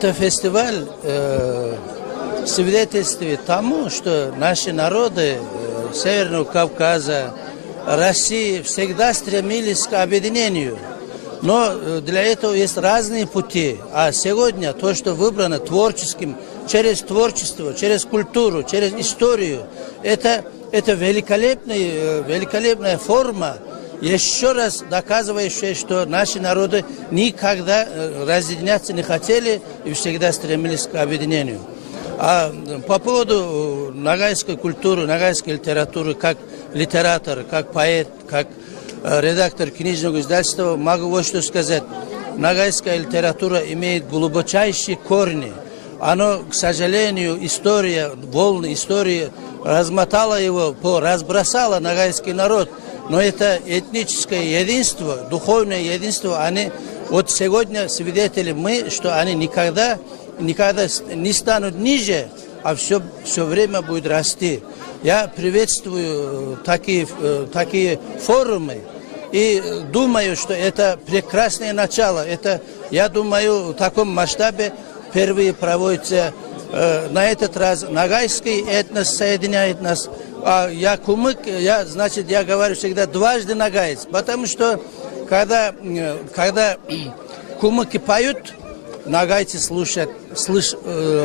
Это фестиваль свидетельствует тому, что наши народы Северного Кавказа, России всегда стремились к объединению. Но для этого есть разные пути. А сегодня то, что выбрано творческим, через творчество, через культуру, через историю, это великолепная форма, еще раз доказывающая, что наши народы никогда разъединяться не хотели и всегда стремились к объединению. А по поводу ногайской культуры, ногайской литературы, как литератор, как поэт, как редактор книжного издательства, могу вот что сказать. Ногайская литература имеет глубочайшие корни. Оно, к сожалению, волны истории размотала его, разбросала ногайский народ. Но это этническое единство, духовное единство, вот сегодня свидетели мы, что они никогда не станут ниже, а все время будет расти. Я приветствую такие форумы и думаю, что это прекрасное начало. Я думаю, в таком масштабе впервые проводится на этот раз ногайский этнос соединяет нас. А я кумык, я говорю всегда дважды нагаец, потому что когда кумыки поют, нагайцы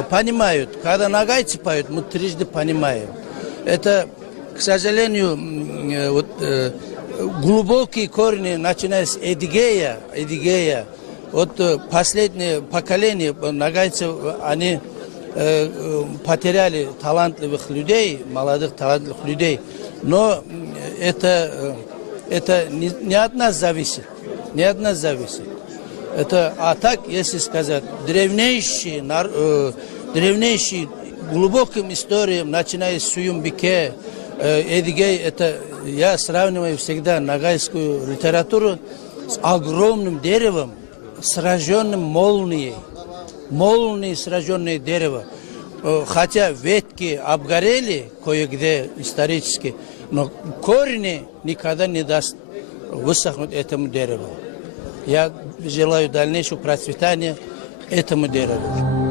понимают. Когда нагайцы поют, мы трижды понимаем. Это, к сожалению, глубокие корни, начиная с Эдигея. Вот последнее поколение нагайцев, они потеряли талантливых людей, молодых талантливых людей. Но это не от нас зависит. А так, если сказать, древнейшие глубоким историям, начиная с Суюмбике, Эдигей, я сравниваю всегда ногайскую литературу с огромным деревом, сраженным молнией. Молнией сраженное дерево. Хотя ветки обгорели кое-где исторически, но корни никогда не даст высохнуть этому дереву. Я желаю дальнейшего процветания этому дереву.